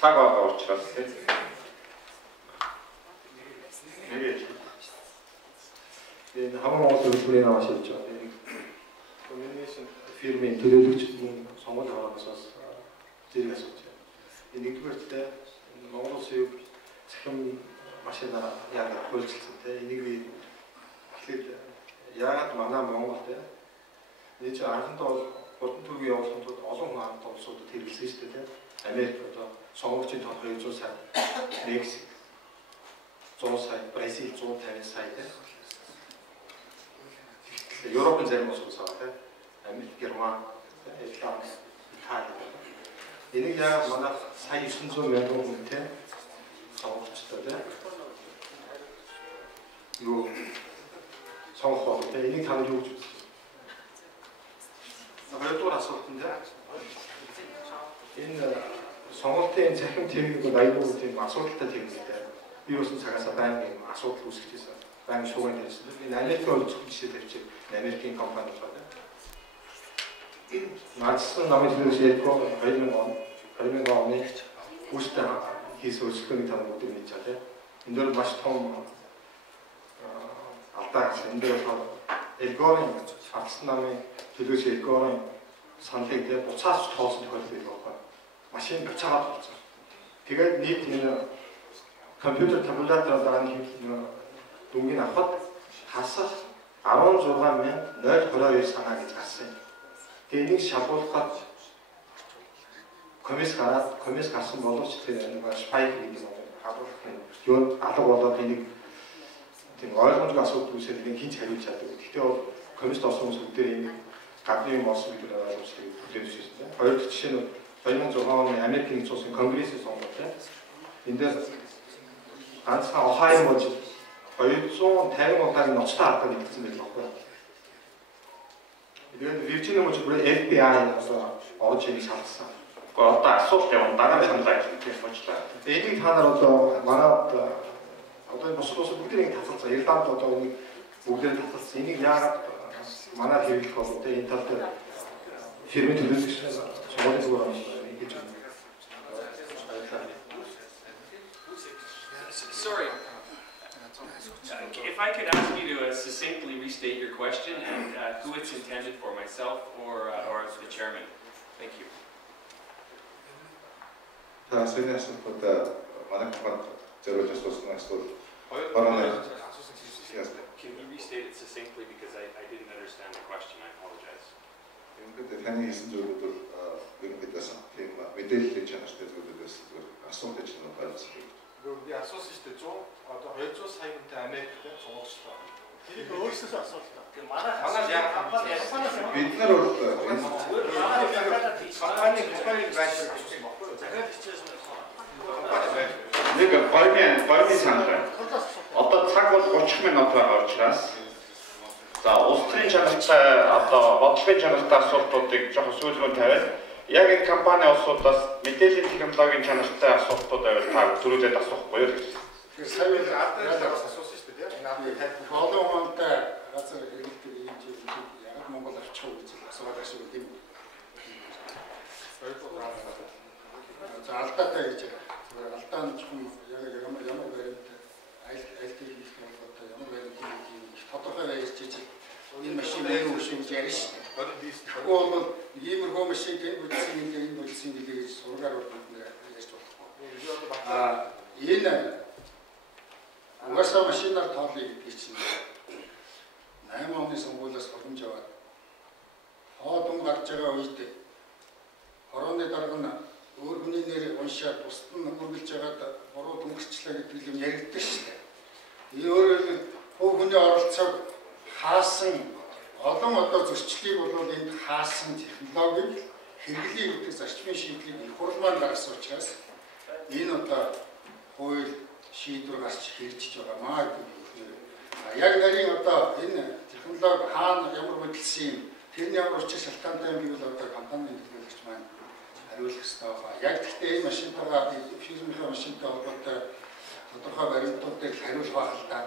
цаг байгаа учраас энэ хамаг Монгол төлбөрийн аваа шилж байгаа. Энэ комбинашн фирмийн төлөөлөгчдийн сонгол хараанаас бас зэрэг асууж байна. Энэ нэгдүгээртээ Монгол Улсын цахим машинаар яг хөлжилсөн те энийг би эхлээд яагаад манай Монголд энэ чинь анхандаа бол Гурван төргийн явуулалтууд олон хүн хамт улсуудад хэрэглэсэн шүү дээ. Америк одоо сонгогчийн тоо 200 сая, Мексик 100 сая, Бразил 150 сая те. Европын зарим улсууд те. Америк, Герман, Итали, энийг яагаад манай сая 900 мянган хүн те сонгогчтой те. Юу сонгох те энийг тань юу гэж үзсэн. Хоёрдугаар асуулт нь энэ сонголтын цахим техникүүд аюулгүй тийм асуудалтай техниктэй. Би юусэн цагаасаа байнгын асуудал үүсгэжсэн. Байнгын шууган тавьсан. Энэ Америкийн зөвхөн жишээ тавьчих. Америкийн компани байна. Нацсан намын зүйлс ярько 2000 оны үүстэй хийсэн үйлчлэгээний тануудыг мэдж байгаа тийм. Энэ дөр маш том алдаа гэсэн. Энэ дөр Элгорын авсан намын төлөөс Элгорын саналыг дээр буцааж тоосон тохиолдол байгаа. Машин буцаагаад болсон. Тэгээд нийт энэ компьютер табулатороор дараа нь дүнгийн авахд хасах 16,022 санаа гэж гарсан. Тэгээд энийг шалгуулахад комисс гарсан боловч тэр нэг спайк гэдэг юм хадгалах юм алга болоод энийг тийм ойлгомжтой асуудал үүсээд энийг хинч хариулж чаддаг. Гэхдээ бол комисс орсон хүмүүс бүгдээ энэ гадны юм болсон гэдэг нь ойлгомжтой бүлээн шийдсэн. Хоёр дахь жишээ нь 2006 оны Америкийн нэгдсэн улсын конгрессийн сонголт. Энд дээр ганцхан Ohio мужид 250 удаагийн ноцтой хардаа нэгдсэн байх байхгүй. Тэгээд Виржиниа мужид бүр FBI орж ирэх шаардсан. Гэхдээ одоо асуулт явна дараа нь саналаа гэж бочлаа. Энийг та нар одоо манад одоо бос бүгдийг тасалсан. Ирланд одоо нэг бүгдээ тасалсан. Энийг яагаад манай хэрэглэх бол тэ энэ тал дээр фирмийн төлөвлөгч сонгоны зүгээр юм гэж байна. Sorry. If I could ask you to succinctly restate your question and who it's intended for, myself or the chairman. Thank you. Can you restate it succinctly because I didn't understand the question. I apologize. Таны хийсэн зүйлүүд ерөнхийдөө тийм мэдээллийн чанартай зүйлүүдээс асуулт гэж байна. Би асуусан шүү дээ 100 одоо 200 сая хүнтэй Америктэй суулгачтай. Тэрийг өөрсдөө асуултаа. Манай яг компани бид нар бол компани байсан гэсэн баггүй юу? Захиад хичээж нэг гойны саналаа. Одоо цаг бол 30 минут байгаа учраас за улс төрийн чанартай одоо бодлогын чанартай асуултуудыг жоохон сүүлрүү тавиад яг энэ компани улсуудаас мэдээллийн технологийн чанартай асуултууд байвал та түрүүлээд асуухгүй юу гэж. Тэгэхээр сайн л яагаад асуусан шүү дээ тийм. Олон хүнтэй газар хэрэглэдэг юм чинь яг Монгол авчих уу гэж асуугаад ашиг тийм. За алдаатай гэж алдаа нь зөвхөн яг ямар баримт аль техник болготой ямар баримт тодорхой байж чиж энэ машин дээр үгүй гэж ярина шүү дээ. Тэгвэл бол иймэрхүү машин энэ бүтцийн гэж сургаар болгоно ярьж болохгүй. Энэ угаасаа машинаар тоолъё гэдгийг чинь 8 оны сонгуулиас боломж аваад хоодон гарч байгаа үед хорооны дарга нь өөр хүний нэр уншаад бусд нь хөргөлж байгаад буруу дүнхчлээ гэдэг юм яригддаг шүү дээ. Энэ өөрөөр хувь хүний оролцоог хаасан олон одоо зөрчлийг бол энд хаасан технологиг хэрэглэе гэдэг зарчмын шийдлийг их хурлаар гаргасан учраас энэ одоо хууль шийдвэр гарч хэрэгжиж байгаа маа гэдэг. Яг нарийн одоо энэ технологи хаана ямар хөдөлсөн юм тэрний ямар учир шалтгаантай юм гэвэл одоо компанийн төлөөлөгч маань хариулах ёстой байна. Яг гэхдээ энэ машинтайгаа фирмийн машинтай холбоотой тодорхой баримтуудыг хариулах байх л да.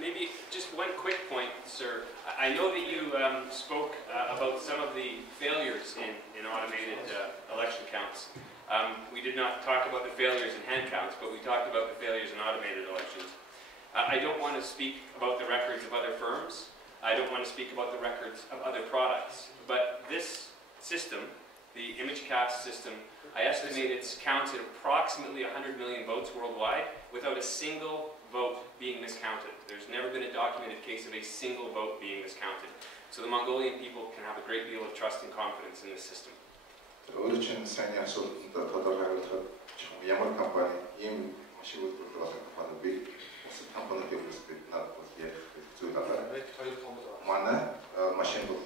Maybe just one quick point, sir. I know that you spoke about some of the failures in automated election counts. We did not talk about the failures in hand counts, but we talked about the failures in automated elections. I don't want to speak about the records of other firms. I don't want to speak about the records of other products. But this system, the ImageCast system, I estimate it's counted approximately 100 million votes worldwide without a single vote being miscounted. There's never been a documented case of a single vote being miscounted. So the Mongolian people can have a great deal of trust and confidence in this system. Өөрөө чинь сайн асуултанд тодорхойлоход ямар компани ийм машин үйлдвэрлэх компани би бусад компаниудын үстэй над бол ярих зүйл байгаа. Манай машин бол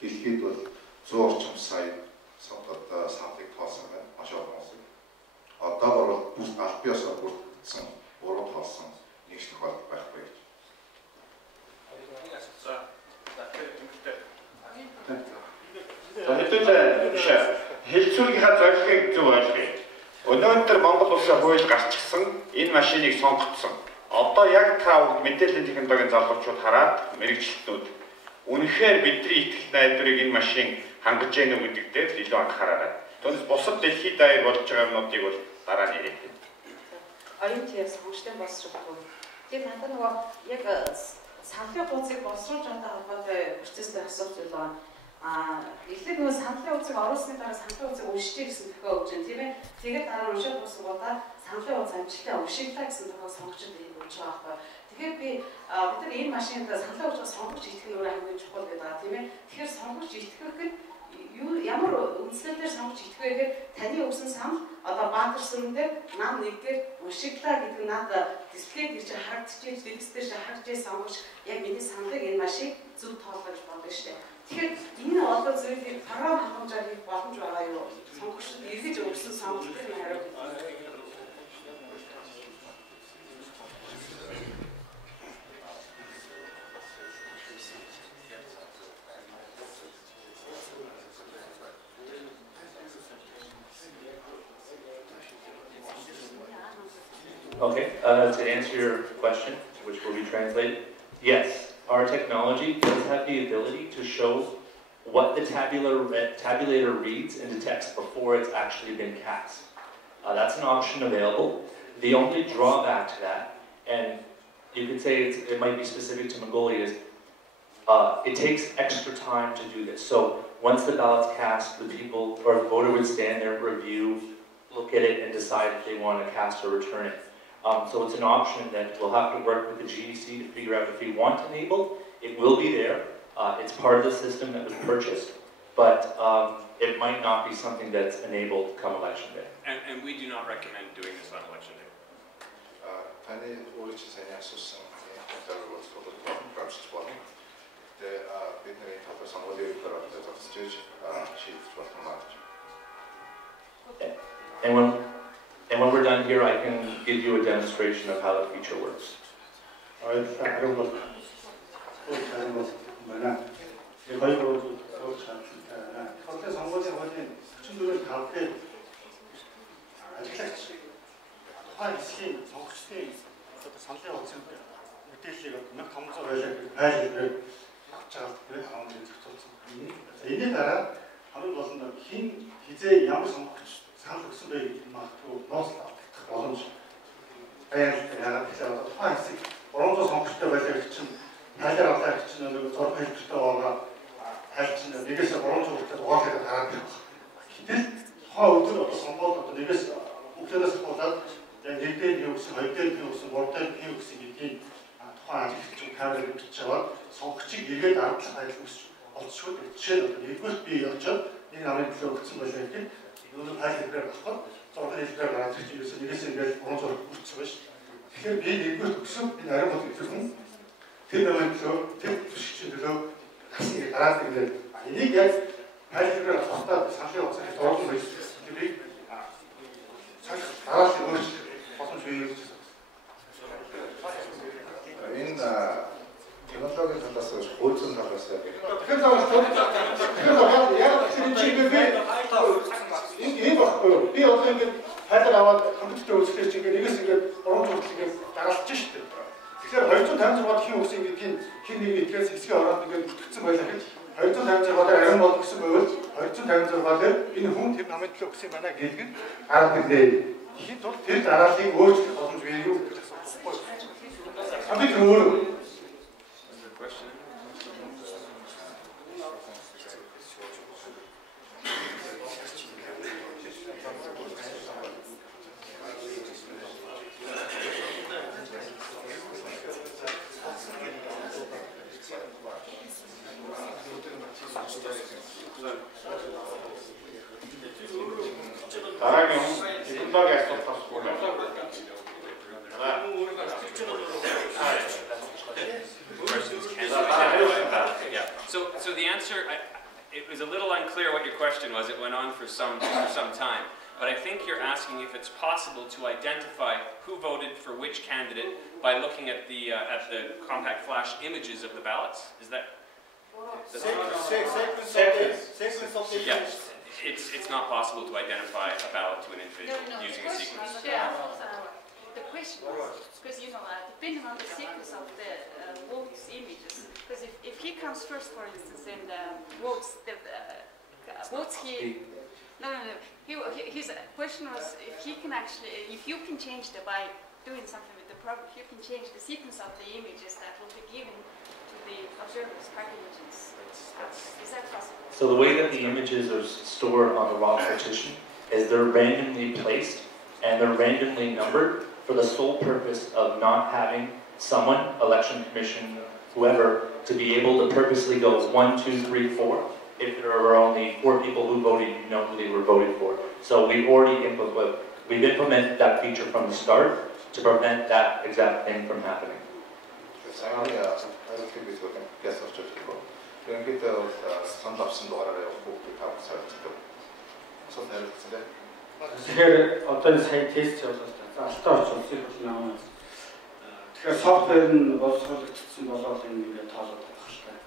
дэлхийд бол 100 орчим сая саналыг тоосон байна. Маш олон улс. Одоогор бол бүх аль биесээр бүрдсэн уран тоосон нэг ч тохиолдол байхгүй гэж. Хэдүүлээ биш хэлцүүлгийнхаа зорилгыг зөв ойлгоё. Өнөөдөр Монгол улсын хууль гарчихсан энэ машиныг сонгогдсон. Одоо яг та мэдээллийн технологийн залуучууд хараад мэрэгчлэтнүүд үнэхээр бидний итгэл найдварыг энэ машин хангаж яах нь гэдэг дээр илүү анхаараарай. Түүнээс бусад дэлхийд даяар болж байгаа юмнуудыг бол дараа нь ярих. Оюутны сонгогчтой боловсруулах. Тэгээд надад нөгөө яг саналын хуудсыг боловсруулж байгаа холбоотой процесстэй асуух зүйл байна. Эхлээд нөгөө саналын хуудсыг оруулсны дараа саналын хуудсыг уншиж гэсэн тохиол өгч байна тийм ээ. Тэгээд дараа уншаад дуусгуудаа саналын хуудс амжилттай уншиглаа гэсэн тохиол сонгогчд өгч байгаа байхгүй. Тэгэхээр би бид энэ машинд саналын хуудсыг сонгогч итгэх нь өөрөө хамгийн чухал гэдэг байгаа тийм ээ. Тэгэхээр сонгогч итгэхэд ямар үндслэлээр сонгож итгэх вэ гэхээр таны өгсөн санал одоо баатар сүрэн дээр нам нэгдээр уншиглаа гэдэг нь надад дисплейд ирж харагдчихж дисплейд дээр харагдаж сонгож яг миний саналыг энэ машин зөв тоолгож болно шүү дээ. Тэгэхээр энэ олон зүйлийг програм хангамжаар хийх боломж байгаа юу? Сонгогчдод эргэж өгсөн сонголтын хариу. Okay, to answer your question, which will be translated, yes, our technology does have the ability to show what the tabulator reads into text before it's actually been cast. That's an option available. The only drawback to that, and you could say it might be specific to Mongolia, is it takes extra time to do this. So once the ballot's cast, the people or the voter would stand there, review, look at it, and decide if they want to cast or return it. So it's an option that we'll have to work with the GEC to figure out if we want enabled. It will be there. It's part of the system that was purchased, but it might not be something that's enabled come election day. And we do not recommend doing this on election day. Tani өөрөө ч сайн асуусан энэ бол тодорхой процесс болно. Тэгээ бидний тодорхой сонгуулийн програмд зохицож шийдэж болно. And when we're done here, I can give you a demonstration of how the feature works. санал өгсөн байх магадгүй ноцлох боломж яагаад гэвэл тухайн хэсэг 300 сонгогчтой байлаа гэж чинь тайлбар авлаа гэж чинь нэг 6 хэлбэртэй байгаа хайл чинь нэгээс 300 хүртэл угаалгад хараад байна. Гэтэл тухайн өдөр одоо сонгоод одоо нэгээс өглөөнөөс болоод яг нэгдээ юу гэсэн, хоёрдээ юу гэсэн, гуравдаа юу гэсэн гэдгийг тухайн ажигч камераар бичиж аваад сонгогчийг эргээд ардлах байдал үүсч болцсоо. Жишээ нь нэгдүгээр би очоод нэг намын төлөө өгсөн байлаа гэдэг Өнөө хайлбараар авах, 6 хэлбэрээр гараад ирж ирсэн нэгээс ингээд 300 хүрсэн байж. Тэгэхээр би нэгдүгээр төгсөн энэ ариун бод итгэсэн. Тэр намын төлөө тэр түшигчийн төлөө тасны гараад ингээд энийг яг хайлбараар авахтаа саналын хугацаанд дөрвөн байж. Би цаг дараалал өөрчлөлт боломж бий гэж байна. Энэ технологийн талаас хөгжсөн талаас тэгэхээр яг энэ баггүй би одоо ингээд хайлаар аваад компьютер үзэхлээр чинь нэгээс ингээд 300 хүртэл ингээд дараалж шүү дээ. Тэгэхээр 256-д хин өгсөн гэдгийг хин нэг итгэээс хэсгээ ороод ингээд бүтгцэн байлаа гэж 256-аар арин бол гэсэн байвал 256-аар энэ хүн тэр намын төлөө өгсөн байна гэдэг нь арга билээ. Ихэд бол тэр дарааллыг өөрчлөх боломж бий юу гэж асуухгүй. Хамгийн өөр Дараагийн технологийн асуулт асуух юм. So the answer, it was a little unclear what your question was. It went on for some time. But I think you're asking if it's possible to identify who voted for which candidate by looking at the compact flash images of the ballots. Is that? Yes. It's not possible to identify a ballot to an individual using a sequence. The question was, because depending on the sequence of the votes images, because if he comes first, for instance, and votes he. No. His question was if he can actually, if you can change by doing something with the program, if you can change the sequence of the images that will be given to the observers, participants. Is that possible? So the way that the images are stored on the raw partition is they're randomly placed and they're randomly numbered for the sole purpose of not having someone, election commission, whoever, to be able to purposely go 1, 2, 3, 4. If there were only 4 people who voted, you know who they were voted for. So we've implemented that feature from the start to prevent that exact thing from happening. Тэгэхээр одоо энэ сая тест явуулсан. Алтан орчуулсан бол наа. Тэгэхээр софтвер нь боловсруулагдсан болоод ингээд тоолоод байгаа шүү дээ.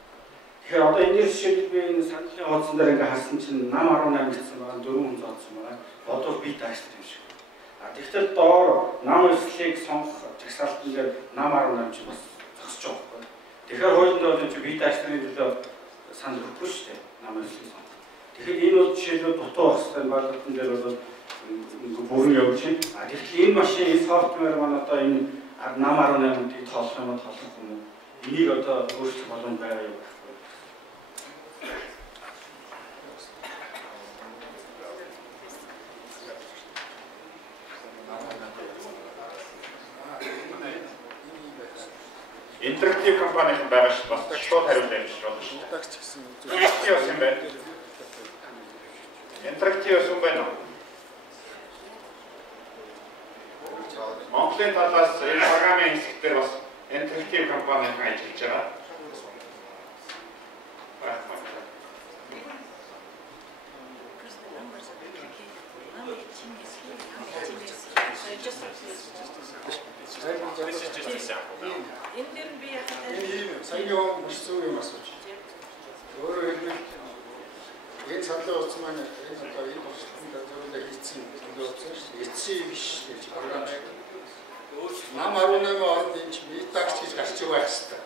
Тэгэхээр одоо энэ жишээлбэл би энэ сандлын хуудсан дээр ингээд харсан чинь нам 18 гэсэн байгаа 4 хүн зодсон байгаа. Бодвол би тааштай юм шиг. Тэгэхээр доор нам эслийг сонгох жагсаалтан дээр нам 18 чинь бас зогсож байгаа байхгүй. Тэгэхээр хуулинд бол би тааштай төлөө санал өгөхгүй шүү дээ. Нам эслийг сонгох. Тэгэхээр энэ бол жишээлбэл дутуу байх хэрэгтэй байлгалтын дээр бол бүрэн явж байна. Тэгэхээр энэ машин софтвер маань одоо энэ нам 18-ыг тоолох юм уу тоолох юм уу? Энийг одоо өөрчлөх боломж байгаа юу? Интерактив компанийн байгаа шүү бас шууд хариулт авч болно шүү. Интерактив юм байна. Интерактив юм байна. Монголын талаас энэ програмын хэсгээр бас интерактив компанийн ажиллаж байгаа. This is just a sample now. Энэ саяхан өссөн юм асууж. Өөрөөр хэлбэл энэ саналын утас маань энэ одоо энэ туршилтанд зөвлөд хийсэн төлөө утсан шүү дээ. Эцсийн биш гэж програм шиг. Нам 18 орнд энэ бие даагч гэж гарч байгаа хэвээр.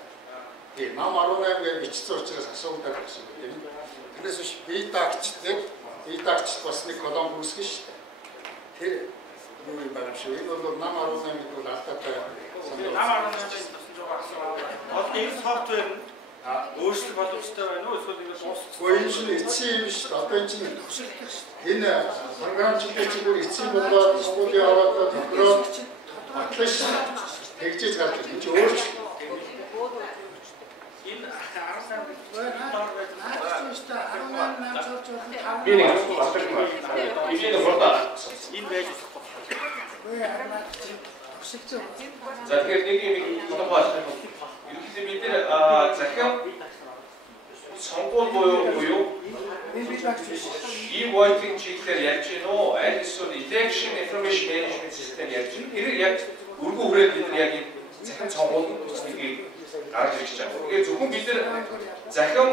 Тийм нам 18 гэж бичсэн учраас асуудал гарсан юм. Тэрнээс биш бие даагчд бас нэг колон үүсгэн шүү дээ. Тэр юу юм байна шүү. Энэ бол нам 18 гэдэг бол алдаатай. Нам 18 гэсэн жоо асуу. Одоо энэ софтвер өөрчлөх боломжтой байна уу? Эсвэл ингэ дуусахгүй энэ чинь эцсийн юм шүү дээ. Одоо энэ чинь төвшөлтөх шүү дээ. Энэ програмчлалын чигээр эцсийн болоод студийн ороод тодорхой атлаш тэгжиж гарч ирж энэ чинь өөрчлөлт. Энэ 10 сар доор байж наач шүү дээ. 18 цолж байна. Би нэг асуулт байна. Ижил хурдан. Энэ байж За тэгэхээр нэг юм тодорхой байна. Ерөнхийдөө бид нэр захиа сонгуул буюу e-voting чиглэлээр ярьж гин үү? Аль эсвэл election information management system ярьж гин. Тэр яг өргөн хүрээд бид нар яг энэ захин сонгуул бичгийг гаргаж ирж байгаа. Тэгэхээр зөвхөн бид нар захин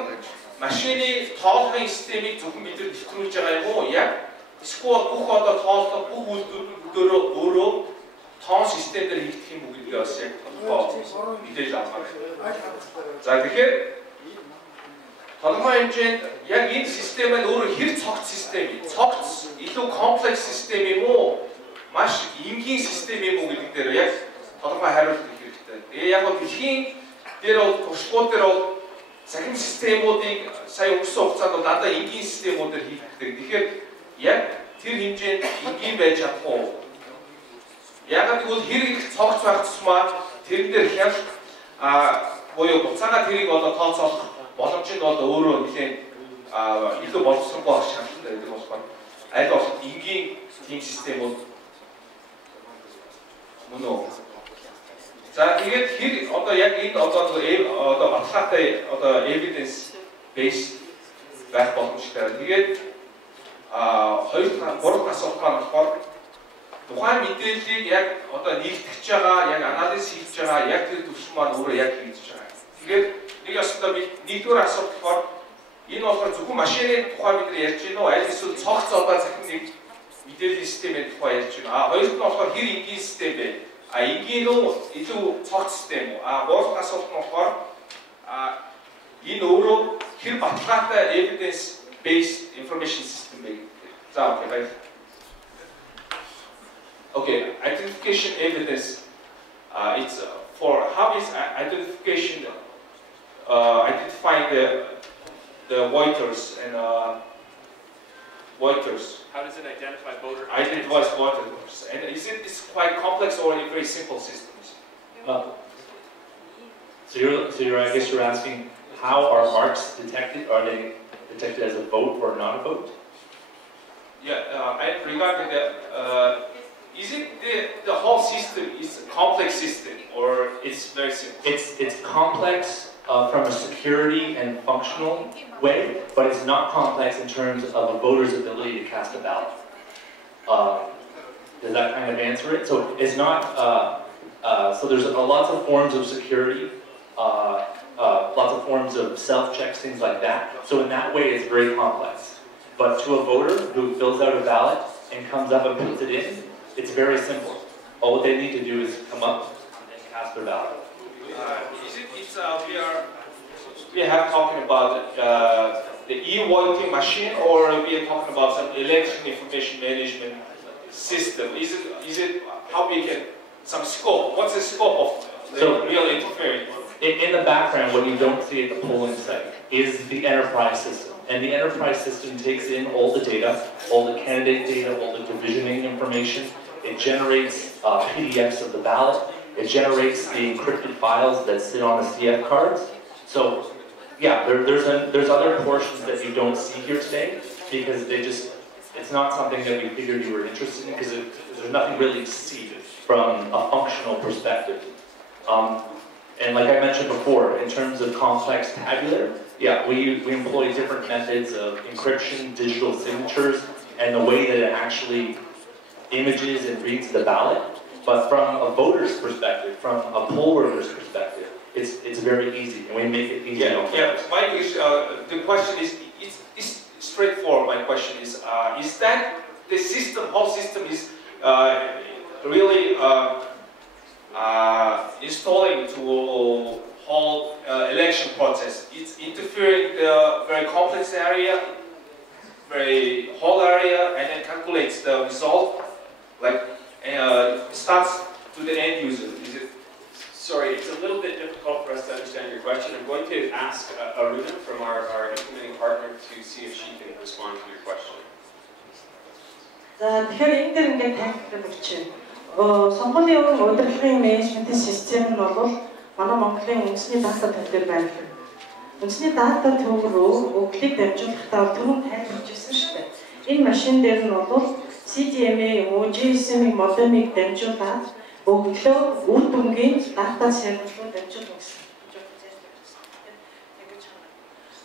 машины тооллын системийг зөвхөн бид нар нэвтрүүлж байгаа юм уу? Яг эсвэл бүх одоо тооллого бүх үйлдвэрлэлөөрөө өөрөө тоон систем дээр хийгдэх юм уу гэдгээ бас яг тодорхой мэдээлэл авах. За тэгэхээр Тодорхой хэмжээнд яг энэ систем нь өөрөө хэр цогц систем юм? Цогц илүү комплекс систем юм уу? Маш энгийн систем юм уу гэдэг дээр яг тодорхой хариулт өгөх хэрэгтэй. Тэгээ яг нь дэлхийн дээр бол туршлагууд дээр бол цахим системүүдийг сая өнгөрсөн хугацаанд бол дандаа энгийн системүүдээр хийгддэг. Тэгэхээр яг тэр хэмжээнд энгийн байж чадах уу? Яг гэвэл хэрэг их цогц байх тусмаа тэрэн дээр хялт буюу буцаага тэрийг одоо тооцоолох боломж нь бол өөрөө нэлээд илүү боловсронгүй байх шаардлагатай байдаг болохоор аль болох энгийн team системүүд мөн үү. За тэгээд хэр одоо яг энэ одоо баталгаатай одоо evidence based байх боломжтой. Тэгээд 2-3 асуулт болохоор тухайн мэдээллийг яг одоо нийлдэж байгаа, яг анализ хийж байгаа, яг тэр төвшин маань өөрөө яг хийж байгаа. Тэгээд нэг асуултаа би нэгдүгээр асуулт болохоор энэ болохоор зөвхөн машины тухай бид ярьж байна уу? Аль эсвэл цогц одоо захин нэг мэдээллийн системийн тухай ярьж байна. Хоёрт нь болохоор хэр энгийн систем бэ? Энгийн үү илүү цогц систем үү? Гурав дахь асуулт нь болохоор энэ өөрөө хэр баталгаатай evidence based information system бэ? За окей, баярлалаа. Okay, identification evidence. It's for how is identification identifying the voters and voters. How does it identify voter? Identifies voters, and is it quite complex or a very simple system? So I guess you're asking how are marks detected? Are they detected as a vote or not a vote? Yeah, regarding the. Is it the whole system is a complex system or it's very simple? It's complex from a security and functional way, but it's not complex in terms of a voter's ability to cast a ballot. Does that kind of answer it? So it's not. So there's lots of forms of security, lots of forms of self-checks, things like that. So in that way, it's very complex. But to a voter who fills out a ballot and comes up and puts it in, it's very simple. All they need to do is come up and cast their ballot. We have talking about the e-voting machine, or we are talking about some election information management system. Is it how we can some scope? What's the scope of the real interference? In the background, what you don't see at the polling site is the enterprise system. And the enterprise system takes in all the data, all the candidate data, all the divisioning information. It generates PDFs of the ballot. It generates the encrypted files that sit on the CF cards. So, yeah, there's other portions that you don't see here today because it's not something that we figured you were interested in because there's nothing really to see from a functional perspective. And like I mentioned before, in terms of complex tabular, yeah, we employ different methods of encryption, digital signatures, and the way that it actually images and reads the ballot. But from a voter's perspective, from a poll worker's perspective, it's very easy, and we make it easy. Yeah. The question is, it's straightforward. My question is that the system, whole system is really installing to whole election process. It's interfering the very complex area, very whole area, and then calculates the result, like starts to the end user. Is it? Sorry, it's a little bit difficult for us to understand your question. I'm going to ask Aruna from our implementing partner to see if she can respond to your question. Тэгэхээр энэ дээр ингээд тайлбар өгч байна. Сонгуулийн удирдлагын менежментийн систем нь бол манай Монголын үндэсний дата төв дээр байдаг. Үндэсний дата төв рүү өглийг дамжуулахдаа түрүүн тайлбарлажсэн шүү дээ. Энэ машин дээр нь бол CDMA, GSM-ийн модемыг дамжуулаад өглөө үр дүнгийн дата сервер руу дамжуулах гэсэн.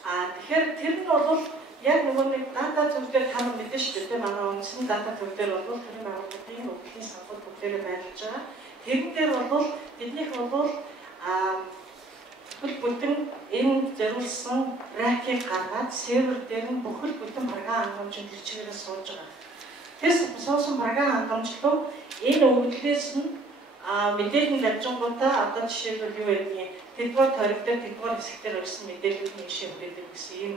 Тэгэхээр тэр нь бол яг нөгөө нэг дата төвлөр та нар мэдэн шүү дээ. Манай үндэсний дата төвлөр бол төрийн байгууллагын өвлийн санхүү төвлөрөөр байлж байгаа. Тэрэн дээр бол биднийх бол бүхэл бүтэн энэ зориулсан ракийг гаргаад сервер дээр нь бүхэл бүтэн програм хангамжийн тэр чигээрээ сууж байгаа. Тэс суусан програм хангамжлуу энэ өвлөөс нь мэдээлэл дамжингуудаа одоо жишээлбэл юу гэдгийг тэдгээр тойрог дээр тэдгээр хэсэг дээр ирсэн мэдээлэл нэг шиг хүрээдэг гэсэн ийм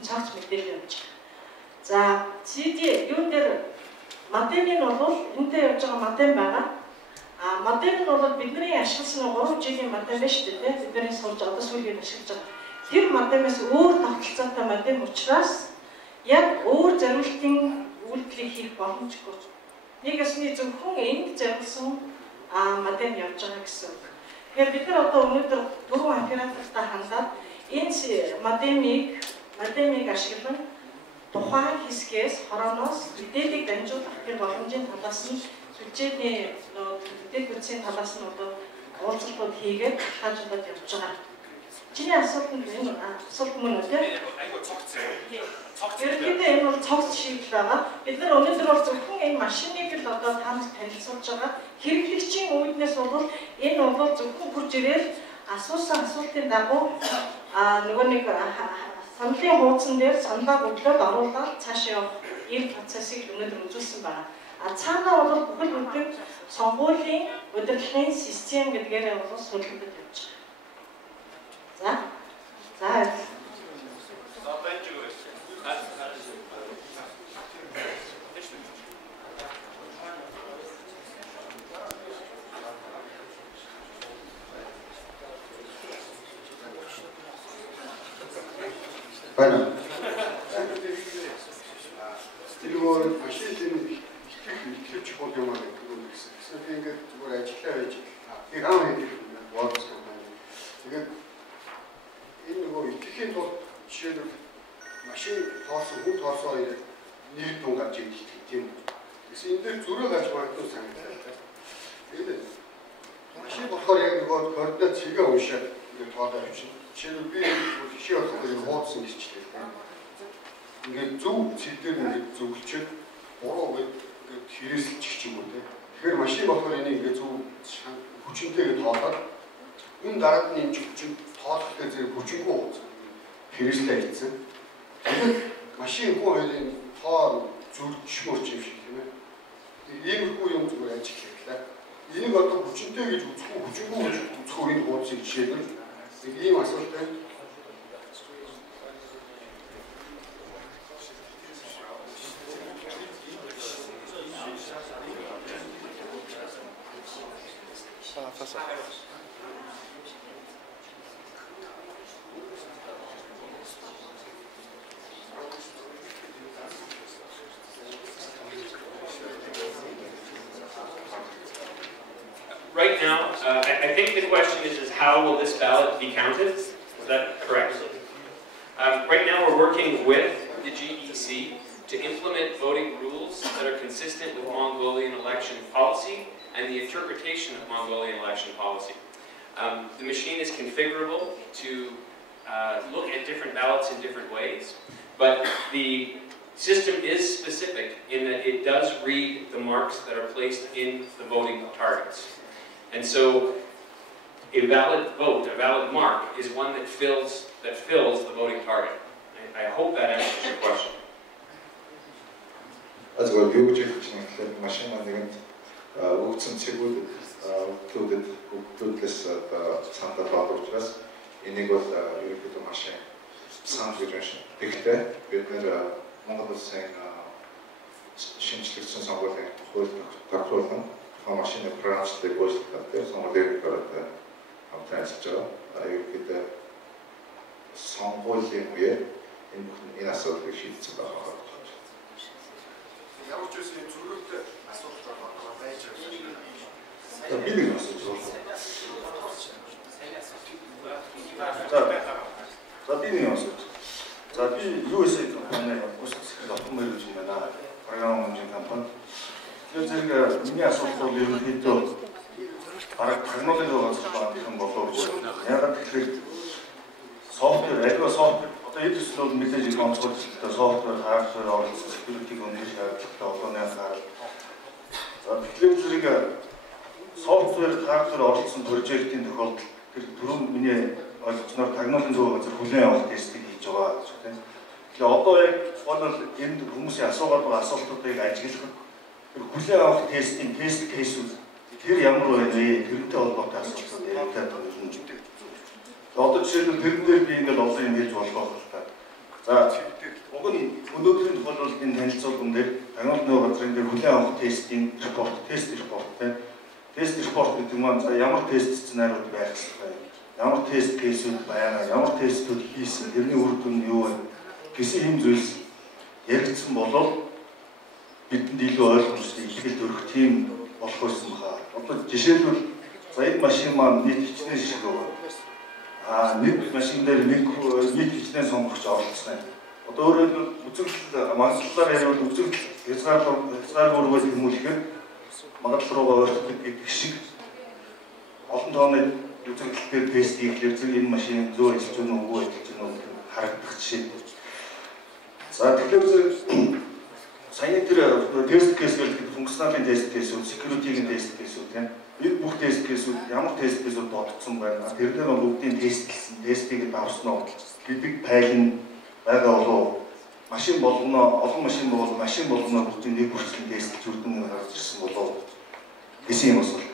цогц мэдээлэл явж байгаа. За CD юу дээр модемын бол энтэй явж байгаа модем байгаа. Модем нь бол бидний ашигласан 3 жилийн модем байна шүү дээ. Бидний суулж одоо сүүлийн ашиглаж байгаа. Тэр модемээс өөр тогтолцоотой модем учраас яг өөр зориултын үйлдэлийг хийх боломжгүй. Нэг ясны зөвхөн энд зориулсан модем явж байгаа гэсэн үг. Тэгэхээр бид нар одоо өнөөдөр дөрвөн оператортай хандаад энэ модемыг ашиглан тухайн хэсгээс хорооноос мэдээллийг дамжуулах гэх боломжийн талаас нь сүлжээний бүтээгдэхүүн талаас нь одоо уулзалтууд хийгээд хаажуулаад явж байгаа. Чиний асуулт нь энэ асуулт мөн үү те? Ерөнхийдөө энэ бол цогц шийдэл байгаа. Бид нар өнөөдөр бол зөвхөн энэ машиныг л одоо танд танилцуулж байгаа. Хэрэглэгчийн үүднээс бол энэ бол зөвхөн хурж ирээд асуусан асуултын дагуу нөгөө нэг саналын хуудсан дээр саналаа өглөөд оруулаад цаашаа явах ийм процессыг өнөөдөр үзүүлсэн байна. Цаанаа бол бүхэл бүтэн сонгуулийн удирдлагын систем гэдгээр бол суулгагдаж явж байгаа. За. Байна. Тэр машин ихлэж чухал юм аа гэсэн. Тэгэхээр ингээд зүгээр ажиллаа байж нэг аав хийх юм байна. Тэгээд энэ нөгөө итгэхийн тулд жишээлбэл машин тоосон хүн тоосон хоёр нэг дуу гарч ирэх тийм. Гэсэн энэ дээр зүрх гарч магадгүй санагдаа. Тэгээд машин болохоор яг нөгөө координат цэгээ уншаад ингээд тоодоо авчихна. Жишээлбэл би хишээ болох хуудсан гисчлээ. Ингээд зөв цэдээр ингээд зөвлчөөд буруу ингээд хэрэгсэлчих юм уу те. Тэгэхээр машин болохоор энийг ингээд зөв хүчнтэйгээ тоолоод энэ дараад нь хүчин тоолохтой зэрэг хүчингүү хэрэгслээ хийсэн. Тэгэхээр машин хүн хоёрын тоо зүрхшмөрч юм шиг тийм ээ. Иймэрхүү юм зүгээр ажиллаглаа. Энийг одоо хүчнтэй гэж үзэхгүй хүчингүү гэж үзэхгүй энэ хуудсыг жишээлбэл ийм асуулт байна. Right now, I think the question is how will this ballot be counted? Is that correct? Right now we're working with the GEC to implement voting rules that are consistent with Mongolian election policy and the interpretation of Mongolian election policy. The machine is configurable to look at different ballots in different ways, but the system is specific in that it does read the marks that are placed in the voting targets. And so a valid vote, a valid mark, is one that fills the voting target. I hope that answers your question. As well, you would machine and then өгсөн цэгүүдэд санал бодлоос энийг бол ерөнхийдөө машин санал гэж байна. Тэгэхдээ бид нэр Монгол улсын шинжлэгдсэн сонгуулийн хууль тогтоолон машины програмчлалыг өөрчлөлт дээр сонгуулийн гараад хамтран ажиллаж байгаа. Ерөнхийдөө сонгуулийн үеэр энэ асуудлыг шийдсэн байгаа. Ямар ч үсэн зүрхтэй асуудал байж байгаа. Бидний асуудал. За бидний асуудал. За би юу хийсэн компани үсгэх документ хийж байна. Програм хэмжээ компани. Тэр зэрэг миний асуудал бол ерөнхийдөө арга технологийн зураг юм болов уу? Яг тэгэхээр софтвер, аливаа софтвер одоо энэ төслүүд мэдээж онцгойлолттой софтвер, хардвер, оролцсон security гонхи шаардлагатай одооны анхаарал. За тэгэхээр зэрэг софтвер, хардвер оролцсон прожектын тохиолдолд тэр түрүүн миний ойлгосноор технологийн зураг зөв хүлээн авах тестийг хийж байгаа гэж байна. Тэгэхээр одоо яг бол энд хүмүүсийн асуугаад байгаа асуултуудыг ажиглах хүлээн авах тестийн тест кейсүүд гэж тэр ямар байна вэ? Тэрнтэй холбоотой асуултууд яриад байна. Одоо жишээлбэл тэрэн дээр би ингээд олон юм хийж болох байх л та. За уг нь өнөөдрийн тохиол бол энэ танилцуулган дээр Англи нөө газрын дээр хүлээн авах тестийн репорт, тест репорт тест репорт гэдэг нь за ямар тест сценариуд байх ёстой, ямар тест кейсүүд байна, ямар тестүүд хийсэн, тэрний үр дүн юу вэ гэсэн юм зүйлс яригдсан болол бидэнд илүү ойлгомжтой ихэл төрөх тийм болох байсан баха. Одоо жишээлбэл за энэ машин маань нийт хичнээн шиг байгаа. Нэг машин дээр нэг хичнээн сонгогч оролцсон. Одоо өөрөөр хэлбэл үзэгдэл мандлаар яриад үзэгдэл хязгааргүйгээр хүмүүлэхээр магадлал руугаа өөрчлөлт гэх шиг олон тооны үзэгдэлээр тест хийхлээр зэрэг энэ машин зөө ажиллаж байна уу, үгүй ажиллаж байна уу харагдах жишээ. За тэгэхээр саяны тэр тест кейс гэдэг функционалын тест кейсүүд, security-ийн тест кейсүүд тийм бид бүх тест кейсүүд ямар тест кейсүүд бодогдсон байна. Тэр дээр бол бүгдийн тестлсэн, тестийг давсан уу гэдэг тайлан байгаа болов машин болгоно, олон машин бол машин болгоно бүгдийн нэг бүрчлэн тест зүрдэн гарч ирсэн болов гэсэн юм асуулт.